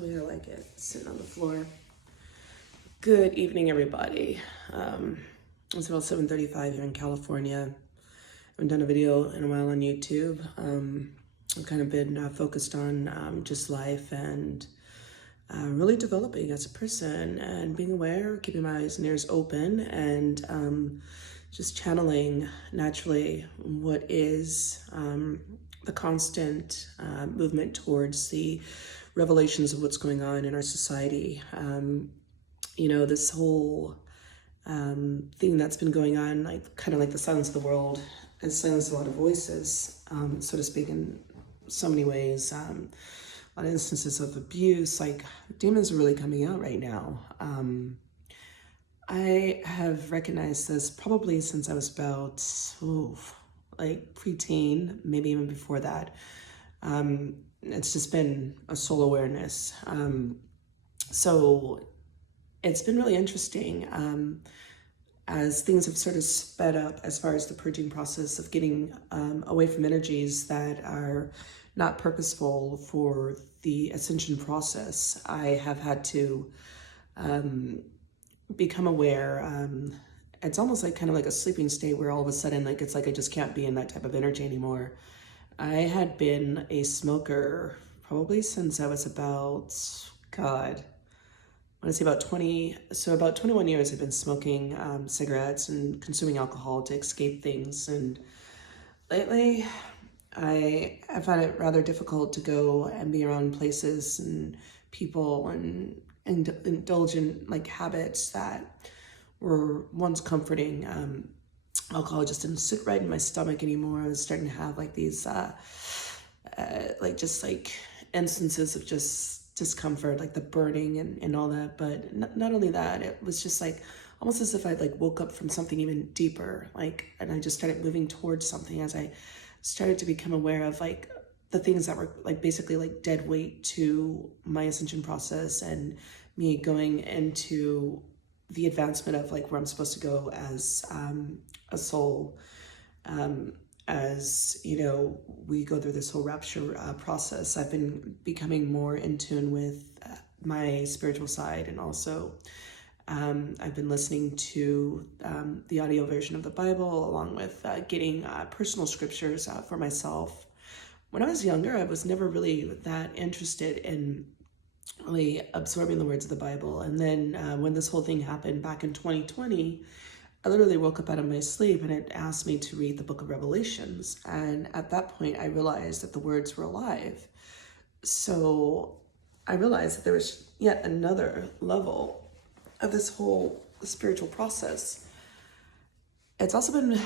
the way I like it, sitting on the floor. Good evening, everybody. It's about 7:35 here in California. I haven't done a video in a while on YouTube. I've kind of been focused on just life and really developing as a person and being aware, keeping my eyes and ears open, and just channeling naturally what is the constant movement towards the revelations of what's going on in our society. This whole thing that's been going on, like kind of like the silence of the world, has silenced a lot of voices, so to speak, in so many ways. A lot of instances of abuse, like demons are really coming out right now. I have recognized this probably since I was about, preteen, maybe even before that. It's just been a soul awareness. So it's been really interesting as things have sort of sped up as far as the purging process of getting away from energies that are not purposeful for the ascension process. I have had to become aware. It's almost like kind of like a sleeping state where all of a sudden, like, it's like I just can't be in that type of energy anymore. I had been a smoker probably since I was about, I want to say about 20, so about 21 years I've been smoking cigarettes and consuming alcohol to escape things. And lately, I found it rather difficult to go and be around places and people and indulge in like habits that were once comforting. Alcohol just didn't sit right in my stomach anymore. I was starting to have like these instances of just discomfort, like the burning and all that. But not only that, it was just like almost as if I like woke up from something even deeper, and I just started moving towards something as I started to become aware of like the things that were like basically like dead weight to my ascension process and me going into the advancement of like where I'm supposed to go as a soul. As you know, we go through this whole rapture process. I've been becoming more in tune with my spiritual side, and also I've been listening to the audio version of the Bible, along with getting personal scriptures for myself. When I was younger, I was never really that interested in really absorbing the words of the Bible. And then when this whole thing happened back in 2020, I literally woke up out of my sleep and it asked me to read the book of Revelations. And at that point, I realized that the words were alive. So I realized that there was yet another level of this whole spiritual process. It's also been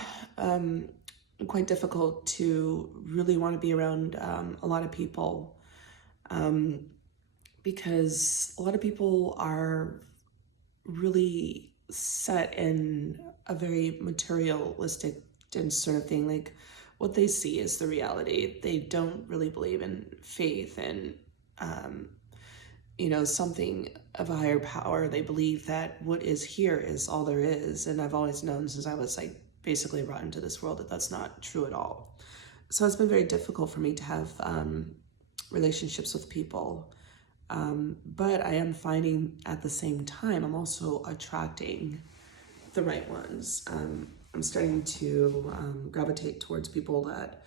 quite difficult to really want to be around a lot of people because a lot of people are really set in a very materialistic and sort of thing. Like what they see is the reality. They don't really believe in faith and something of a higher power. They believe that what is here is all there is. And I've always known since I was like basically brought into this world that that's not true at all. So it's been very difficult for me to have relationships with people. But I am finding at the same time, I'm also attracting the right ones. I'm starting to gravitate towards people that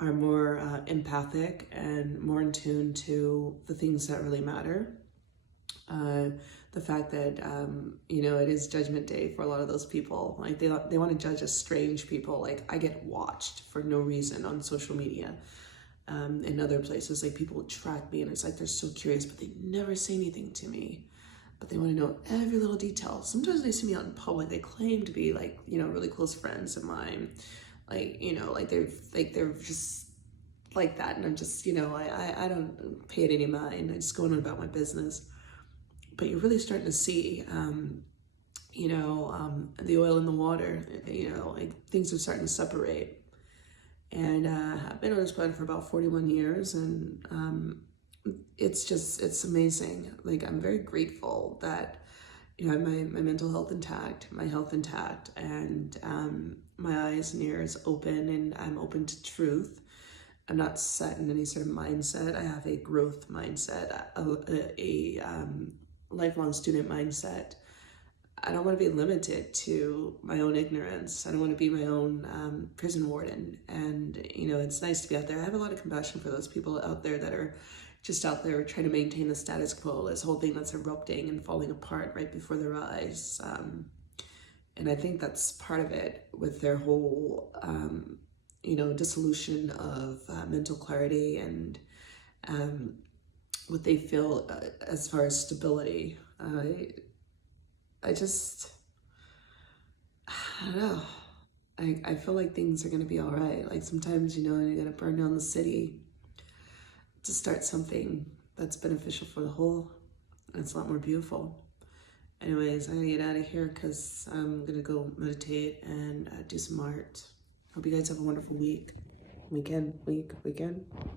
are more empathic and more in tune to the things that really matter. The fact that, it is Judgment Day for a lot of those people. Like they want to judge us strange people. Like I get watched for no reason on social media. In other places, like people track me and it's like they're so curious, but they never say anything to me, but they want to know every little detail. Sometimes they see me out in public, they claim to be like, really close friends of mine, they're just like that, and I'm just, I don't pay it any mind. I just go on about my business. But you're really starting to see the oil in the water, things are starting to separate. And I've been on this planet for about 41 years, and it's amazing. Like, I'm very grateful that, I have my mental health intact, my health intact, and my eyes and ears open, and I'm open to truth. I'm not set in any sort of mindset. I have a growth mindset, a lifelong student mindset. I don't want to be limited to my own ignorance. I don't want to be my own prison warden. And, you know, it's nice to be out there. I have a lot of compassion for those people out there that are just out there trying to maintain the status quo, this whole thing that's erupting and falling apart right before their eyes. And I think that's part of it with their whole, you know, dissolution of mental clarity and what they feel as far as stability. I just, I don't know. I feel like things are going to be all right. Like sometimes, you know, you got to burn down the city to start something that's beneficial for the whole. And it's a lot more beautiful. Anyways, I'm going to get out of here because I'm going to go meditate and do some art. Hope you guys have a wonderful weekend.